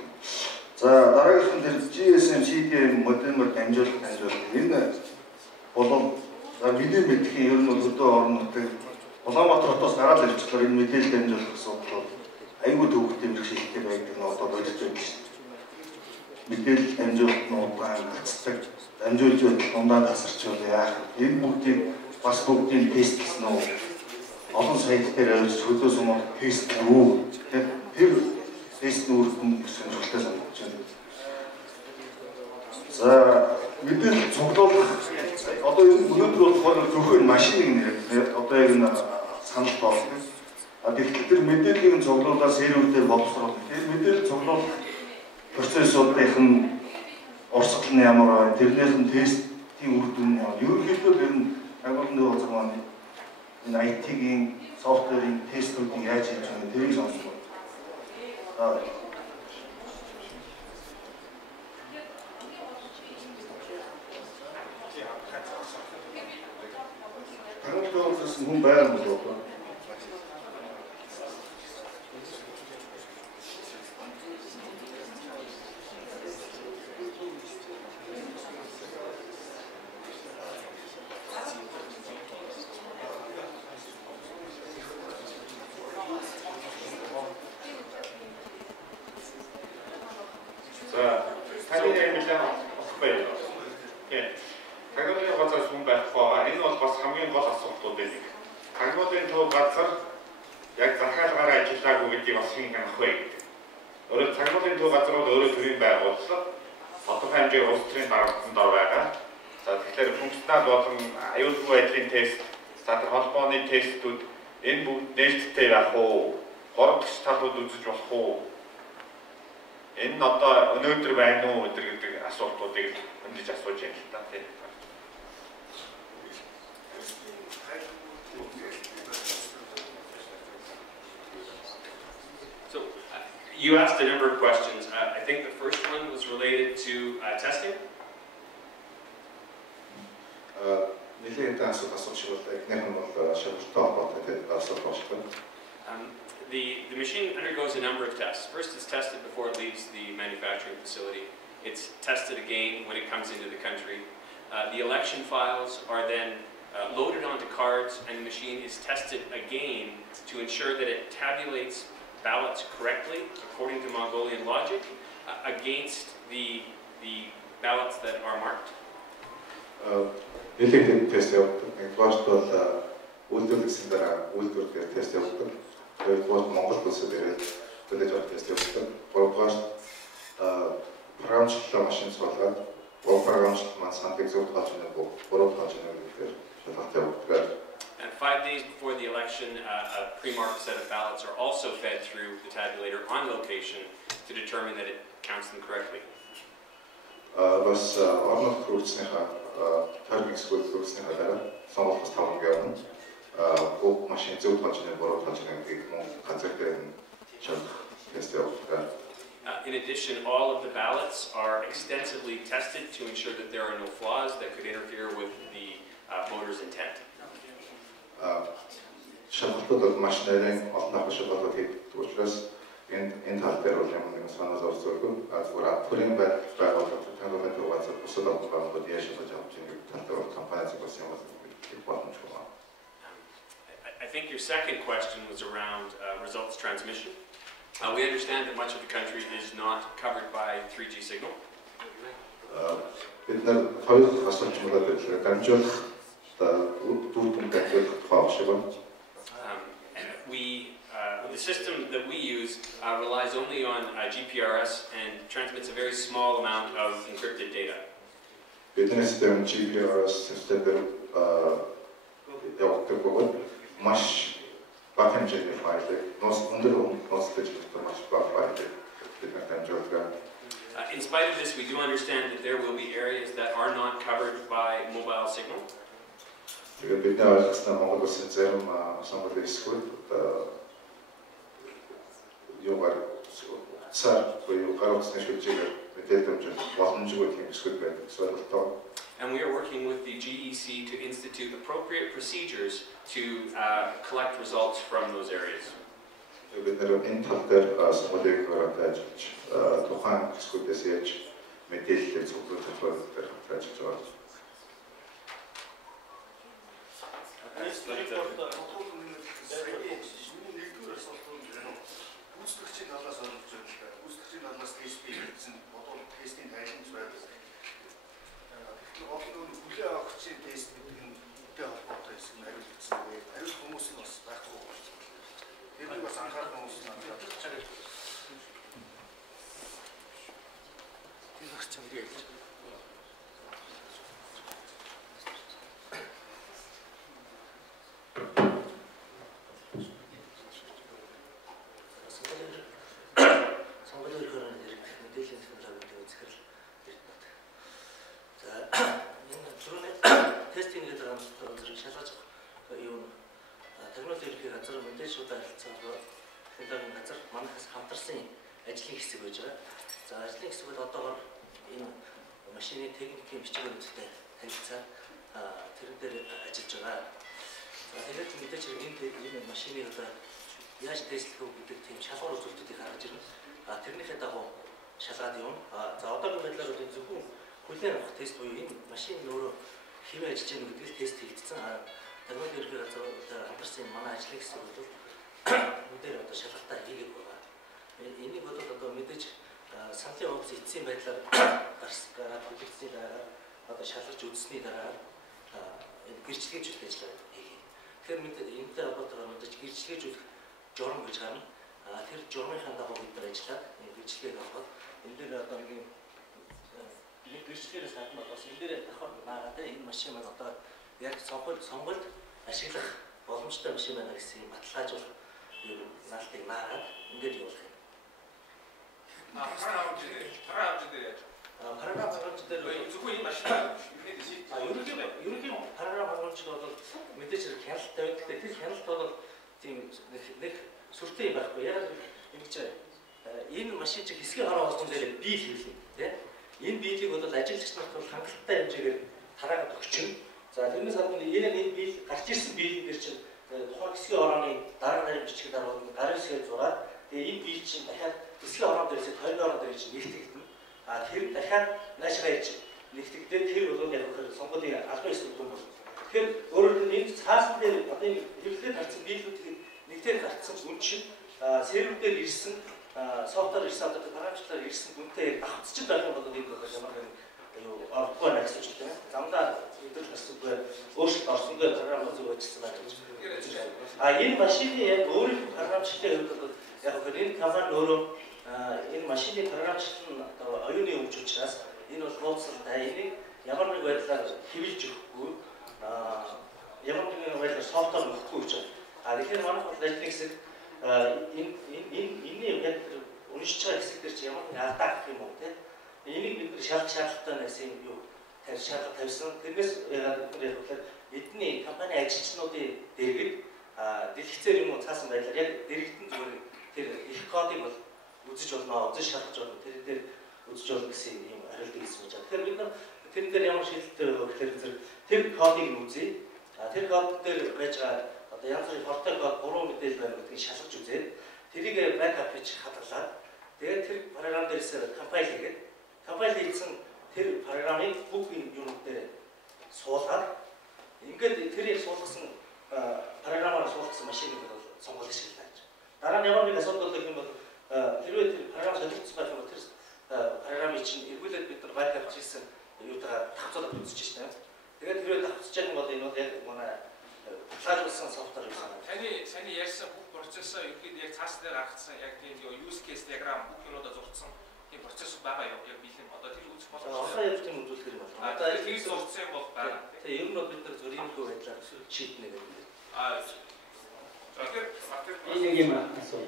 За дараагийнхан дээр GSM, CDM модемээр дамжуулах энэ болов за бидний мэдхийн ер нь өдөө орнуудыг Улаанбаатар хотоос гараад ирчихлээр энэ мэдээлэл дамжуулах асуудал айгүй төвөгтэй бэрхшээлтэй байдаг нь одоо бодож байна шүү дээ. Мэдээлэл дамжуулалт нь удаан гацдаг, дамжуулж байвал дундаа тасарчвал яах вэ? Энэ бүгдийг бас бүгдийг тестлсэн үү? Олон сайт дээр авч хөдөөс өмнө тест рүү тэр тест нүрдэн сонирхолтой санагдаж байна. За мэдээлэл цуглуулах одоо өнөөдөр болохоор зөвхөн машиныг нэр одоо яг нь санал болгоно. Тэгэхээр тэр мэдээллийг цуглуулаад сервер дээр боловсруулах. Тэр мэдээлэл цуглуулах процессуудынх нь урсгал нь ямар байна? Тэрнийх нь тестийн үр дүн нь ямар? Ерөнхийдөө ер нь агуулгын газар маань энэ IT-ийн софтверийн тестүүдийг яаж хийж байгаа тэрийг сонсгоо. Агуулгын хүн байр болов. Тестүүд энэ бүгд нээлттэй байх уу? Гордогч талууд үзэж болох уу? Энэ нь одоо өнөөдөр байна уу гэдэг асуултуудыг хөндөж асууж байна л та тийм. So you asked a number of questions. I think the first one was related to testing. Нэлээд асуулт шиг бол нэг нь бол шалгалттай холбоотой асуулт байна. The machine undergoes a number of tests. First, it's tested before it leaves the manufacturing facility. It's tested again when it comes into the country. The election files are then loaded onto cards, and the machine is tested again to ensure that it tabulates ballots correctly according to Mongolian logic against the ballots that are marked. Нэлээд тест явуулдаг. Нэгдүгээрт бол үйлдвэрлэгчийн дараа үйлдвэрлэлээр тест явуулдаг. Хоёрдугаар Монгол улсад ирээд төлөж авах тест явуулдаг. Гуравдугаар програмчлалаа машин суулгаад програмчлалт маань саналыг зөв тоож өгнө үү? Буруу тоож өгнө үү гэхээр шалгалт явуулдаг. And 5 days before the election, a pre-marked set of ballots are also fed through the tabulator on location to determine that it counts them correctly. Бас орнол хөрвцнийхаа таргикс хөрвцнийхаа дараа сонголтоос 5 хоногийн өмнө бүх машин зөв тоож өгнө буруу тоож өгнө гэдэг мөн газар дээр шалгах тест явуулдаг. In addition, all of the ballots are extensively tested to ensure that there are no flaws that could interfere with the voter's intent. Шалгалтууд бол маш нэлээд олон ахуй шалгалтууд хийдэг учраас энэ тал дээр бол ямар нэгэн санал зовж зүгээр апрын байгууллагад технологийн төвөөс бусад олон байгууллагууд яшилж авч байгаа талаар компаниас бас юм боломжтой байна. I think your second question was around results transmission. We understand that much of the country is not covered by 3G signal. Бид нар хоёр асуулт мөн дээр дамжуулах дүүтэн дамжуулах фаашиг байна. The system that we use relies only on GPRS and transmits a very small amount of encrypted data. Бидний систем GPRS системээр явагддаг бөгөөд маш бага хэмжээний файлыг өндөр нууцтай маш бага файлыг бид дамжуулдаг. In spite of this, we do understand that there will be areas that are not covered by mobile signal. Тэгээд бид ойлгосноо Монгол улсын зарим сонгуулийн хэсгүүд юугаар цаар буюу гар утасны шилжээгээр мэдээлэл дамжуулах боломжгүй тийм хэсгүүд байдаг сонирхолтой. And we are working with the GEC to institute appropriate procedures to collect results from those areas. Бид нэр энэ тал дээр сонгуулийн ажиллаж тухайн хэсгүүдээс яаж мэдээлэлээ цуглуулах талаар ажиллаж байгаа. Үүсгэгчийн талаас ойлгож байна. Үүсгэгчийн талаас тест хийсэн бодвол тестийн тайлбарч байдаг. Тэгэхээр хүлээ авахчийн тест гэдэг нь үүтэй холбоотой хэсэг нь хариулагдсан бай. Хариулт хүмүүс нь бас байхгүй байна. Тэр бас анхаарал хүмүүс нь анхаарч байгаа. Тэр их чанга ялж. ажлын хэсэг байж байгаа. За ажлын хэсгүүд одоогоор энэ машины техникийн бичиг баримттай танилцаад тэрэн дээр ажиллаж байгаа. За тэгээд мэдээж энэ машины одоо яаж тестлэх вэ гэдэг тийм шалгуур үзүүлэлтүүдийг харж ирнэ. Тэрнийхээ дагуу шалгаад явна. За одоогийн байдлаар бол зөвхөн хүлээн авах тест буюу энэ машин өөрөө хэвээ ажиллаж байгаа гэдгийг тест хийгдсэн. Тэгвэл ерөнхий газар хамтарсан манай ажлын хэсэг бол өндөр одоо шалгалтаа хийгээд байгаа. Энийг бол одоо мэдээж саналын офис эцсийн байдлаар гараад хүлээсний дараа одоо шалгаж үзсний дараа энэ гэрчлэгээжүүлэх ажлаа хийгээ. Тэгэхээр энэтэй холбоотойгоор мэдээж гэрчлэгээжүүлэх журам гэж гарна. Тэр журмынхаа дагуу бид нар ажиллаад энэ гэрчлэгийг аваад энэ дээр одоо нэг гэрчлэгээс гадна бас энэ дээр давхар наагаад энэ машин маань одоо яг сонголт ашиглах боломжтой машин байна гэсэн юм баталгаажуулах наалтыг наагаад ингээд явуулах. Параграф дээр яаж? Параграф дээр зөвхөн энэ машин ерөнхий параграф хангамж бол мэдээж хяналттай байдаг. Тэр хяналт бол тийм нэг сүртэй юм байхгүй. Яг ингэж энэ машин чинь хэсгийн хороо болсон дээр биел хийлээ. Тэ? Энэ биелийг бол ажиллагч нарт бол хангалттай хэмжээгээр тараагаад өгчнө. За тэрнээс гадна энэ биел гарч ирсэн биелээр чинь тухайн хэсгийн хорооны дараа нарын бичиг даруул гарын хэсгээ зураад тэгээ энэ биел чинь дахиад хэсгийн хороо дээрээс тойрны хороо дээр чинь нэгтгэгдэнэ. Тэр дахиад наашгаа ирж нэгтгэгдээ тэр бол яг сонгуулийн албан ёсны дүн бол. Тэгэхээр өөрөөр хэлбэл энэ цаасан дээр одоо энэ хэвлэлээр гарсан биелүүдийг нэгтээр гарцсан үн чинь серверээр ирсэн софтвер ирсэн одоо параметрлаар ирсэн үнтэй давхцчих байх юм бол энэ бол ямар нэг ордгоо нэг гэсэн үг тийм. Замдаа өдөр насгүй өөрчлөлт орсонгүй програм зөв ажилласан байна гэж. Энэ машины яг өөрийн програмчлалын хувьд бол яг энэ компани өөрөө энэ машины програмчлал нь одоо оюуны өмч учраас энэ бол нууцлалтай энийг ямар нэг байдлаар хэвлэж өгөхгүй ямар нэгэн байдлаар софтвер өгөхгүй гэж байна. Тэгэхээр манайх бол ажлын хэсэг энэ яг уншиж байгаа хэсэг дээр чи ямар нэг алдаа гэх юм уу тийм. Энийг бид нар шаардлагатай байсан юу шаардлага тавьсан. Тэрнээс яг эдний компани ажилчнуудын дэргэд дэлгэцээр юм уу цаасан байдлаар яг дэрэгдэн зүгээр тэр их кодыг бол үзэж болно, үзэж шалгаж болно. Тэр дээр үзэж болно гэсэн юм хариулт хийсэн гэж байна. Тэгэхээр бид нар тэрэн дээр ямар шийдэлтэй байгаа гэхээр тэр кодыг нь үзье. Тэр код дээр байж байгаа одоо янз бүрийн фортой код 3 мэдээлэл байна гэдгийг шалгаж үзээд тэрийг бэкап хийж хадгалаад Тэгээд тэр програм дээрээс компайл хийгээд компайл хийсэн тэр програмыг бүх юунууд дээр суулгаад ингээд тэрийг суулгасан програмаар суулгасан машиныг бол сонгол ашиглаж. Дараа нь ямар нэг асуудал гэх юм бол хэрвээ тэр програм солилцсон байх юм бол тэр програмыг чинь эргүүлээд бид нар байр авч ирсэн юутаа давцаад үзэж байна. Тэгээд хэрвээ давцаж байгаа бол энэ бол яг манай баталгаажуулсан софтвер юм байна. Таны ярьсан бүх процессоо ерөөд яг цаас дээр гаргацсан яг тийм use case diagram бүх юмудаа зурцсан тийм процесс байгаа юу? Яг бэлэн одоо тэр үзэх боломжтой. Одоо яг тийм үзүүлэх юм байна. Одоо тэр зурцсан юм бол байгаа. Тэгээ ер нь бол бид нар зөв иймэрхүү байдлаар шийднэ гэдэг. Энэ юм асуу.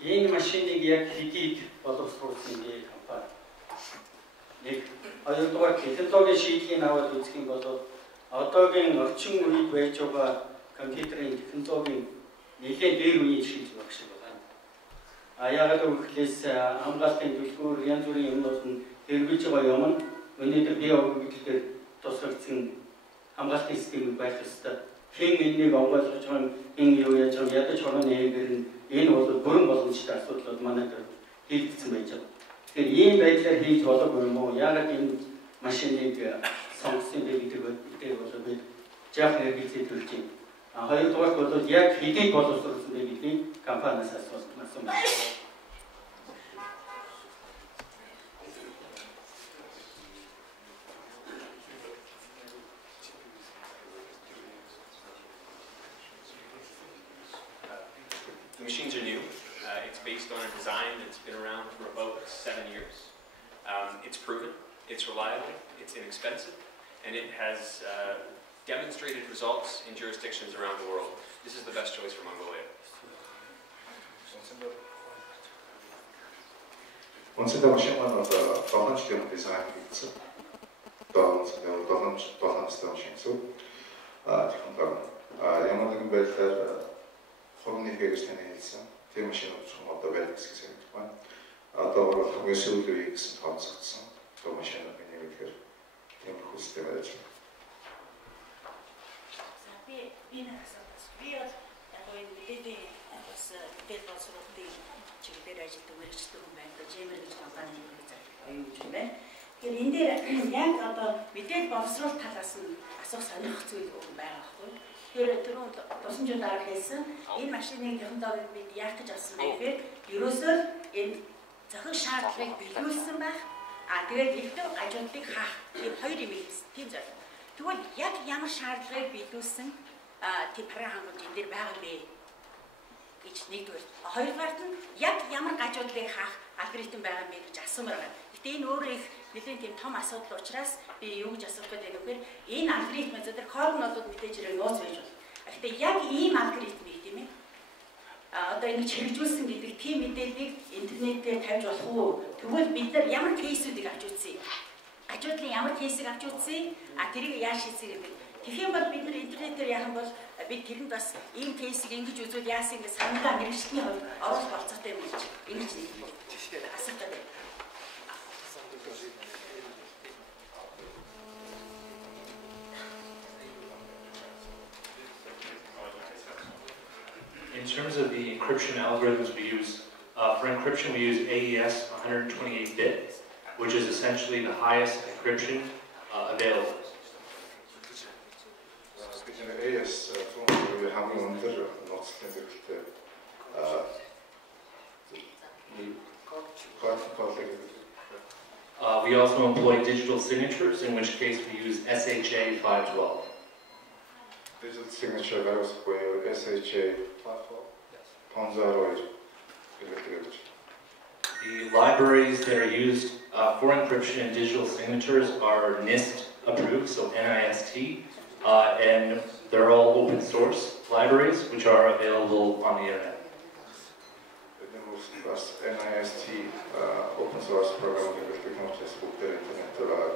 Энэ машиныг яг хэдийд боловсруулсан энэ компани. Нэг хоёрдугаар технологийн шийдлийг аваад үзэх юм бол одоогийн орчин үед байж байгаа компьютерийн технологийн нэлээд дээр үеийн шийдэл байх шиг байна. Яагаад гэвэл хамгаалтын төлөвлөгөөр янз бүрийн юмнууд нь хэрэгжиж байгаа юм. Өнөөдөр бие өгөгдлөөр тусгагдсан хамгаалтын систем байх ёстой. Хэн энийг онгойлгож байгаа энэ юу яаж байгаа ядаж хорооны хэвээр энэ бол бүрэн боломжтой асуудлууд манайд хийгдсэн байж байгаа. Тэгэхээр ийм байдлаар хийж болоогүй юм уу? Яагаад энэ машиныг сонгосон бэ гэдэг бол бид жаахан хэрэгцээ төрж байна. Хоёрдугаар бол яг хэдий боловсруулсан бэ гэдгийг компаниас асуусан байна. The machines are new. It's based on a design that's been around for about 7 years. It's proven, it's reliable, it's inexpensive, and it has demonstrated results in jurisdictions around the world. This is the best choice for Mongolia. Онцгой машинаар одоо 7 жилийн дизайн хийсэн. Одоо онцгой 7 настай машин гэсэн. Технологи. Ямар нэгэн байдлаар хормны хэрэгсэний хэлсэн. Тэр машинууд ч одоо байдаг гэсэн юм байна. Одоо хамгийн сүүлийн үеийн гэсэн тооцогдсон. Тэр машинууд миний хэлэхээр тийм хүстэй байж байна. Би насаас би яг энэ мэдээний бас мэдээ боловсруулалтын чиглэлээр ажилладаг мэргэжтэй хүн байна. Жемер гэж компани нэг аюулгүй юм байна. Тэгэхээр энэ дээр яг одоо мэдээ боловсруулалт талаас нь асуух сонирхох зүйл байгаа байхгүй. Тэгэхээр түрүүн тусламжийн дараа хэлсэн энэ машины технологиг бид яах гэж авсан бэ гэхээр ерөөсөө энэ зохион шаардлагыг биелүүлсэн байх. Тэгээд ихтэй ажлыг хаах ийм хоёр юм хэлсэн. Тийм зүйл. Тэгвэл яг ямар шаардлагыг биелүүлсэн тийм програм хангамж энэ дээр байгаа юм бэ гэж нэгдүгээр. Хоёрдугаар нь яг ямар гажуудлыг хаах алгоритм байгаа юм бэ гэж асуумаар байна. Гэтэ энэ өөрөө их нэлээд тийм том асуудал учраас би юу гэж асуух гэдэг вэ гэхээр энэ алгоритм зөвхөн код нь бол мэдээж хэрэг нууц байж болно. Гэтэ яг ийм алгоритмыг тийм ээ одоо энэ хэрэгжүүлсэн гэдэг тийм мэдээллийг интернетээр тавьж болох уу? Тэгвэл бид нар ямар кейсүүдийг авч үзье? Ажуудлын ямар кейсийг авч үзье? Тэрийг яаж шийдсэй гэдэг. Тэгэх юм бол бид нар интернетээр яах юм бол бид тэрэнд бас ийм кейсийг ингэж үзвэл яасан ингэ саналаа мэргэжлийн хувьд оруулах болцоотой юм гэж ингэж нэг асуулт байна. In terms of the encryption algorithms we use, for encryption we use AES 128-bit, which is essentially the highest encryption available. AES хамгийн өндөр нууцлалын зэрэгтэй we also employ digital signatures, in which case we use SHA 512. Digital signature values were SHA 512. The libraries that are used for encryption and digital signatures are NIST approved, so NIST, and they're all open source libraries which are available on the internet. NIST open source program technologies book дээр интернетээр байгаа.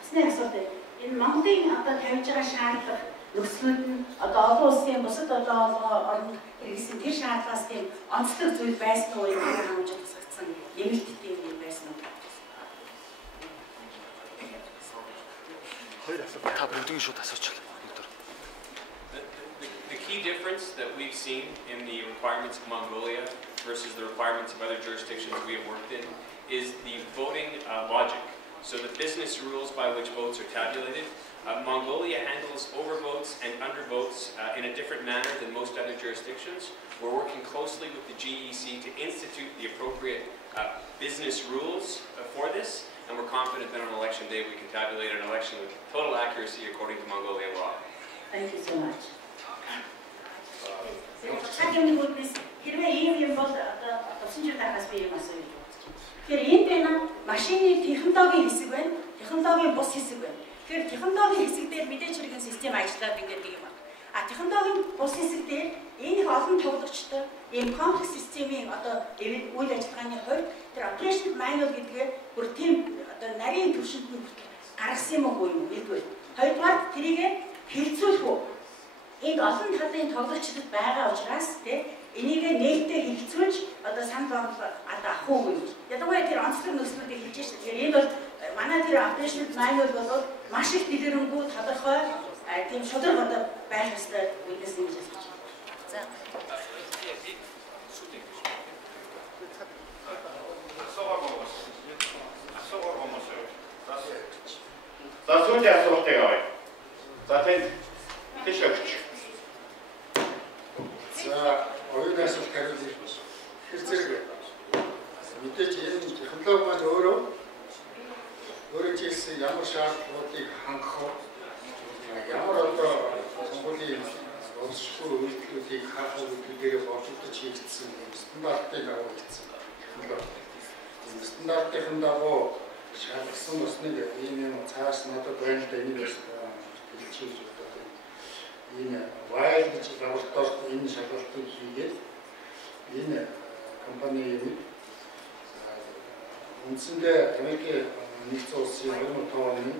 Асны асуудал. Энэ Монголын одоо тавьж байгаа шаардлага нөхцлүүд нь одоо олон улсын бусад олон орнд хэрэгсэн тэр шаардлагаас тийм онцлог зүйл байсан уу энэ хангамж тусгагдсан нэмэлттэй юм байсан уу? Хоёр асуулт та бүгдийг шууд асуучихлаа. The key difference that we've seen in the requirements of Mongolia versus the requirements of other jurisdictions we have worked in is the voting logic. So the business rules by which votes are tabulated. Mongolia handles overvotes and undervotes in a different manner than most other jurisdictions. We're working closely with the GEC to institute the appropriate business rules for this, and we're confident that on election day we can tabulate an election with total accuracy according to Mongolian law. Thank you so much. Цаагийн үгнээс хэрвээ ийм бол одоо шинжлэх ухаанаас би юм асууж байна. Тэгэхээр энэ байна машины технологийн хэсэг байна, технологийн бус хэсэг байна. Тэгэхээр технологийн хэсэг дээр мэдээж хэрэгэн систем ажиллаад ингээд нэг юм байна. А технологийн бус хэсэг дээр энэ их олон тоглогчтой ийм комплекс системийн одоо үйл ажиллагааны хувьд тэр operation manual гэдгээ бүр тийм одоо нарийн түвшинд нь гаргасан юм уу юм нэгдүгээр. Хоёрдугаар тэрийг хэлцүүлэх үү? Энд олон талын тоглогчдод байгаа учраас энийг нээлттэй хэлцүүлж одоо санал бодлого одоо авах уу гэж. Ядуугай тэр онцлог нөхцөлүүдийг хэлж шээ. Тэгэхээр энэ бол манай тэр operation manual бол маш их дэлгэрэнгүй тодорхой тийм шударга одоо байх ёстой үгнээс ингэж хэлж байна. За. За сүүлийн асуултыг авъя. За тэнд тийш өгч. За оюун асуулт хариулт хэр зэрэг мэдээж энэ технологи маань өөрөө жишээ ямар шаардлагуудыг хангах вэ? Ямар одоо сонгуулийн боловсролгүй үйлдэлүүдийг хаах үйлдэлээр бодлогдож хийгдсэн стандартыг агуулсан. Стандартын дагуу шаардсан бас нэг ийм цааш надад байна да энэ бас хэлчихэж байна. Энэ вайл гэж лабораторид энэ шалгалтыг хийгээд энэ компани үндсэндээ Америкийн нэгдсэн улсын 2005 оны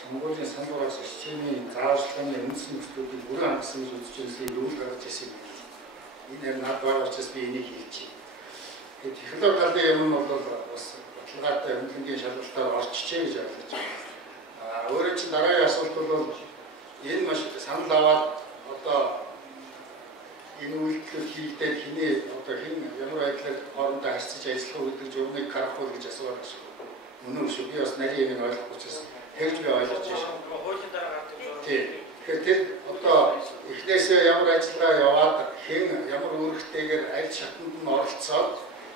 сонгуулийн санал хураах системийн зааварчилгааны үндсэн нөхцөлийг бүрэн хангасан гэж үзэж байсан рүүл гаргаж ирсэн. Энэ над байгаа учраас би энийг хэлчихье. Технологи талын юм бол бас баталгаатай хөндлөнгийн шалгалтаар орчжээ гэж ойлгож байна. Өөрөө чинь дараагийн асуулт бол энэ маш санал аваад одоо энэ үйлдэл хийгдээд хинээ одоо хэн ямар байдлаар хоорондоо харьцаж ажиллах уу гэдэг журмыг гаргах уу гэж асууад байна. Үнэн шүү. Би бас нарийн юм ойлгох учраас хэлж би ойлгож байна. Хуулийн дараа гардаг журам. Тэгэхээр тэр одоо эхнээсээ ямар ажиллагаа яваад хэн ямар үүрэгтэйгээр аль шатнд нь оролцоод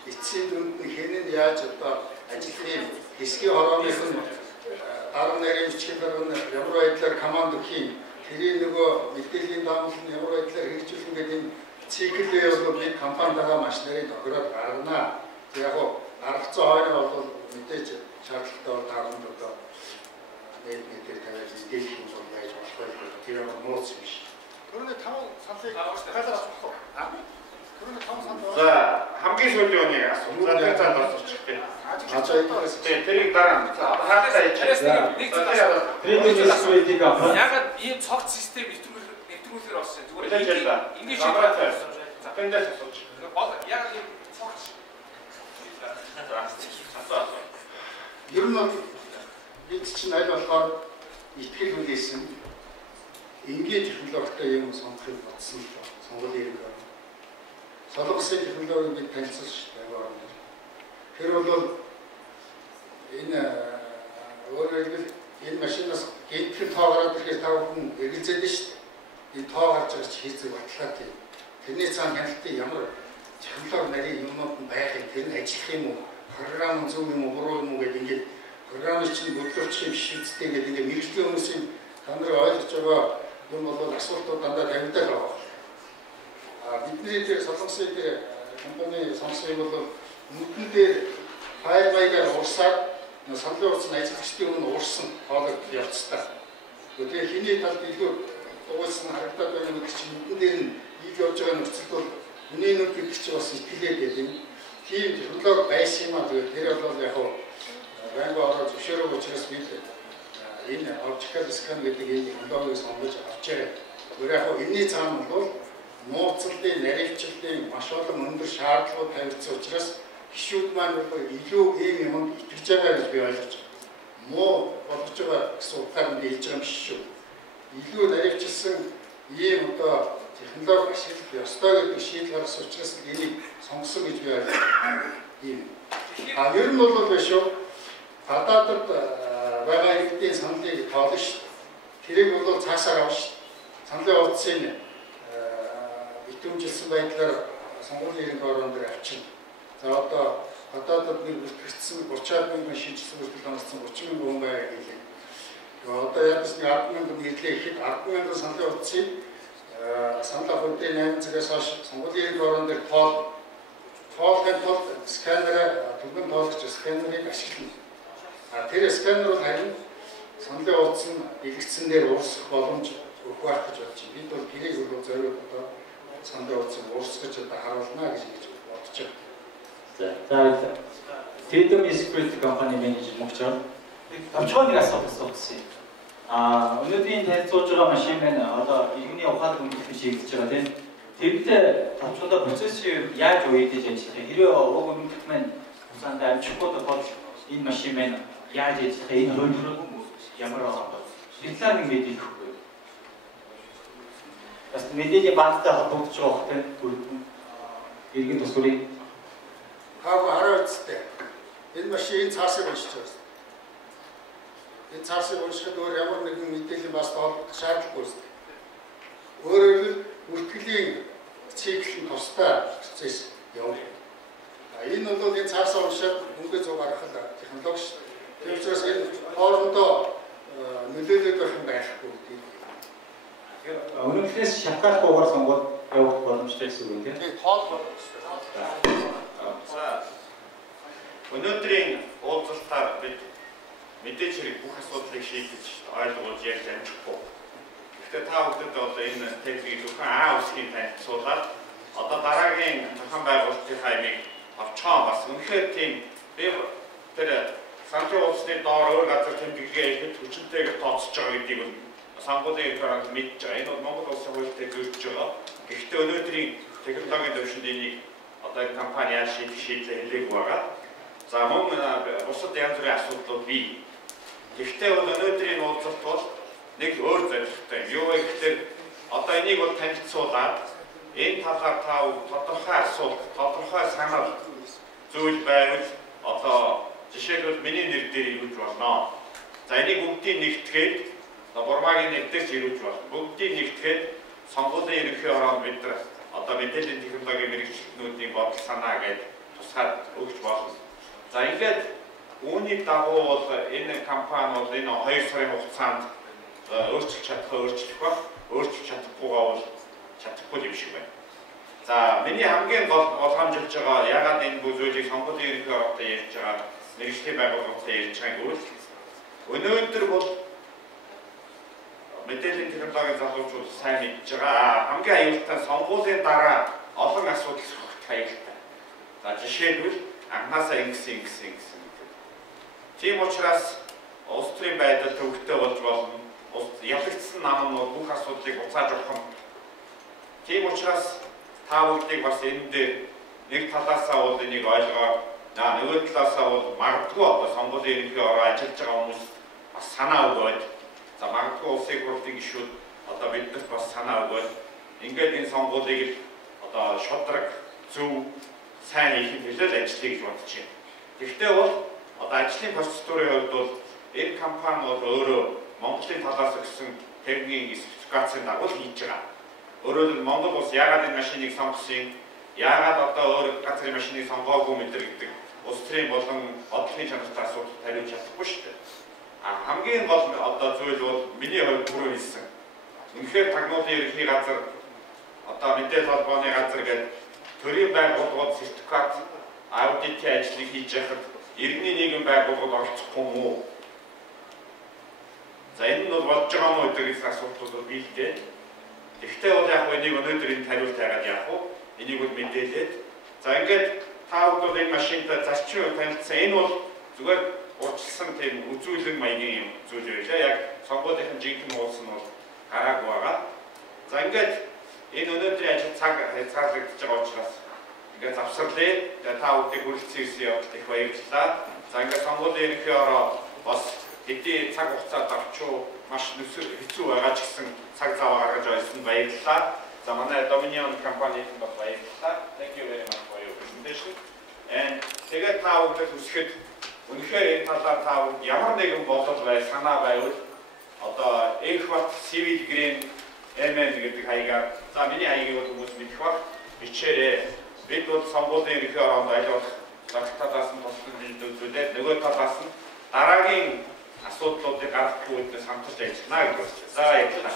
эцсийн дүнд нь хэн нь яаж одоо ажлын хэсгийн хорооных нь дарга нарийн бичгээр нь ямар байдлаар команд өгөх тэрийн нөгөө мэдээллийн даамал нь ямар байдлаар хэрэгжүүлэх гэдэг энэ циклээ бол бид компанитайгаа маш нарийн тохироод гаргана. Яг гоо аргацсан хойноо бол мэдээж шаардлагатай тааранд одоо мэдээлэл тавиад мэдээлэх юм бол байж болох байх. Тэр нь нууц биш. Түрүүний 5 саналыг хайлаар асуух уу? Түрүүний 5 санал. За хамгийн сүүлийн үнийг асуух. За тэр цаанд орчих тийм. Тэрийг дараа хаалтаа яагаад ийм цогц систем нэвтрүүлгээр болсон зүгээр ингэж шийдвэр тэндээс асууж яагаад ийм цогц ер нь бид чинь аль болохоор итгэл хүлээсэн энгийн технологитой юм сонгохыг бодсон л байна. Сонгуулийн хэрэг. Солонгосын технологиг бид танилцсан шүү дээ. Тэр бол энэ өөрөөр энэ машинаас гинтгэн тоо гараад ирэхээр тав хүн эргэлзээд шүү дээ. Энэ тоо гарч байгаа чи хийцэг баталгаа тийм. Тэрний цаана хяналтын ямар технологи нарийн юмнууд нь байхыг тэр нь ажиллах юм уу? Програм зөв юм уу, буруу юм уу гэдэг ингээд програмын чинь бодлогч юм шиг үстэй гэдэг ингээд мэрэгжлийн хүмүүсийн та нар ойлгож байгаа юм бол асуултууд дандаа тавигдаад байгаа. Бидний дээр солонгосын дээр компани сонсох юм бол нүдэн дээр файл маягаар уурсаад саналын утсан ажиллагчдын өмнө уурсан хоолой явцтай. Тэгээ хиний талд илүү уурсан харагдаад байна гэдэг чинь нүдэн дээр нь ийг явж байгаа нөхцөл бол хүний нүд гэдэг чинь бас итгэлээ гэдэг юм. Тийм технологи байсан юм аа. Тэгээ тэр бол яг байнга ороо зөвшөөрөг учраас бид энэ оптикал скан гэдэг энэ технологиг сонгож авчээ. Өөр яг энэний цаана бол нууцлалын наривчлалын маш олон өндөр шаардлагууд тавигдсан учраас гишүүд маань илүү ийм юмд итгэж байгаа гэж би ойлгож байна. Муу болгож байгаа гэсэн утгаар нь хэлж байгаа юм шиг шүү. Илүү наривчилсан ийм одоо технологи ашиглах ёстой гэдэг шийдэл гаргасан учраас энийг сонгосон гэж би ойлгож байна. Ер нь бол биш үү? Гадаадд байгаа иргэдийн саналыг тоолно шүү. Тэрийг бол цаашаа авна шүү. Саналын утсын битүүмжилсэн байдлаар сонгуулийн иргэн орон дээр авчирна. За одоо гадаадд нэг бүртгэгдсэн 30 мянган шийдсэн бүртгэл онцсон 30 мянган хүн байгаа гэлээ. Одоо яг нэг 10 мянган нэрлээ ихэд 10 мянган саналын утсыг санал авах үедээ 8 цагаас хойш сонгуулийн иргэн орон дээр тоолохын тулд сканераа түлхэн тоолгож сканерыг ашиглана. Тэр сканер бол харин саналын утас нь илгэцсэнээр уурсах боломж өгөх байх гэж бодож байна. Бид бол тэрийг бол зориуд одоо саналын утасыг уурсгаж одоо харуулна гэж бодож байна. За Freedom Security компани менежер мөгчөө товчхон нэг асуулт асуусан. Өнөөдрийн танилцуулж байгаа машин байна. Одоо иргэний ухаалаг үнэлгээ шийдэж байгаа тийм. Тэрнээ товчхондоо процессыг яаж уйдаж ажиллах вэ? Хэрвээ уг үнэлт маань хугацаанд амжихгүй бол энэ машин маань яаж ажиллах вэ? Энэ хөлбөр ямар байгаа вэ? Реклам нэг мэдээлэл өгөх. Бас мэдээллийн баазтай холбогдож байгаа хөтөл иргэн тусварыг хараа үстэй. Энэ машин цаасыг уншиж байгаа. Энэ цаасыг уншихад өөр ямар нэгэн мэдээллийн баазтай холбогдох шаардлагагүй үстэй. Өөрөөр хэлбэл бүртгэлийн цикл нь тусдаа процесс явна. Энэ бол энэ цаасаа уншаад хөнгөө зуг гаргах технологи шүү. Тэр учраас энэ хоорондоо нөлөөлөд байх юм байхгүй. Үнэхээр шалтгаалгүйгээр сонгоод явах боломжтой гэсэн үг тийм. Тоол боломжтой. Өнөөдрийн уулзалтаар бид мэдээж хэрэг бүх асуудлыг шийдэж ойлгуулж ярьж амжихгүй. Гэхдээ та бүхэнд одоо энэ техникийг зөвхөн үсгийн танилцуулаад одоо дараагийн зохион байгуулалтын хаймыг авчгаа бас үнэхээр тийм би тэр санхүү улсны доор өөр газар тэмдэглэгээ ихэд хүчнтэйгээр тооцож байгаа гэдгийг бол сонгуулийн ихэнх мэдж байгаа. Энэ бол Монгол улсын хуультай зөрчиж байгаа. Гэхдээ өнөөдрийн технологийн төвшөнд энийг одоо энэ компани яаж шийдлээ хэлээгүй байгаа. За мөн бусад янз бүрийн асуудлууд бий. Гэхдээ бол өнөөдрийн уулзалт бол нэг өөр зорилготой. Юу вэ гэхээр одоо энийг бол танилцуулаад энэ талаар та тодорхой асуулт, тодорхой санал зүйл байвал одоо жишээлбэл миний нэр дээр ирүүлж болно. За энийг бүгдийг нэгтгээд Бурмагийн нэрдээс ирүүлж болно. Бүгдийг нэгтгээд сонгуулийн ерөнхий орон бид нар одоо мэдээллийн технологийн мэргэжилтнүүдийн бодол санаа гэж тусгаад өгч болно. За ингээд үүний дагуу бол энэ компани бол энэ 2 сарын хугацаанд өөрчилж чадах өөрчлөх ба өөрчилж чадахгүйгаа бол чадахгүй юм шиг байна. За миний хамгийн гол боломжлж байгаа ягаад энэ зүйлийг сонгуулийн ерөнхий оронтой ярьж байгаа мэргэжлийн байгууллагатай ярьж байгаа гэвэл өнөөдөр бол мэдээллийн технологийн залуучууд сайн мэдж байгаа. Хамгийн аюултай сонгуулийн дараа олон асуудал сөхөх аюултай. За жишээлбэл анхаасаа ингэсэн. Тийм учраас улс төрийн байдал төвөгтэй болж болно. Ялагдсан нам нь бүх асуудлыг буцааж авах юм. Тийм учраас та бүднийг бас энэ дээр нэг талаасаа бол энийг ойлгоо. Нөгөө талаасаа бол магадгүй одоо сонгуулийн ерөнхий орон ажиллаж байгаа хүмүүс бас санаа өгөөд за магадгүй улсын хурлын гишүүд одоо биднэрт бас санаа өгөөд ингээд энэ сонгуулийг одоо шудраг зөв сайн хийхэд хэлэл ажиллая гэж бодож байна. Гэхдээ бол одоо ажлын процедурын хувьд бол энэ компани бол өөрөө Монголын талаас өгсөн техникийн спецификацийн дагуу хийж байгаа. Өөрөөр хэлбэл Монгол улс яагаад энэ машиныг сонгосон, яагаад одоо өөр газрын машиныг сонгоогүй мэдэр гэдэг улс төрийн болон бодлогын чанартай асуудал хариулж чадахгүй шүү дээ. Хамгийн гол одоо зүйл бол миний хувьд түрүү хэлсэн. Үнэхээр тагнуулын ерөнхий газар одоо мэдээлэл холбооны газар гэдэг төрийн байгууллагууд сертификат аудитын ажлыг хийж яхад иргэний нийгэм байгууллагууд оролцохгүй юм уу? За энэ нь бол болж байгаа мó гэдэг асуултууд бий л дээ. Гэхдээ бол яг энийг өнөөдөр энэ хариулт хайгаад яах вэ? Энийг бол мэдээлээд за ингээд та бүхэн энэ машинтай зарчим үе танилцсан. Энэ бол зүгээр урьдчилсан тийм үзүүлэн маягийн юм зүйл байлаа. Яг сонгуулийн жинхэнэ уулс нь бол гараагүй байгаа. За ингээд энэ өнөөдрийн ажил цагаалагдж байгаа учраас ингээд завсарлаа. Та бүхний хүрэлцэн ирсэн явдалд их баярлалаа. За ингээд сонгуулийн ерөнхий ороо бас хэдий цаг хугацаанд авчуу маш хэцүү байгаа ч гэсэн цаг зав гаргаж байсан баярлалаа. За манай Dominion компанид бас баярлалаа. Thank you very much for your presentation. And тэгээд та бүхэнд хүсэхэд үнэхээр энэ талаар та бүхэн ямар нэгэн бодол бай, санаа байвал одоо Энхбат Civil Green MN гэдэг хаягаар за миний хаягийг бол хүмүүс мэдэх баг бичээрэй. Бид бол сонгуулийн ерөнхий ороонд ажилуулах багш талаас нь туслан зүйлээ нөгөө талаас нь дараагийн асуудлуудыг гаргах үүднээс хамтарч ажиллана гэж байна. За баярлалаа.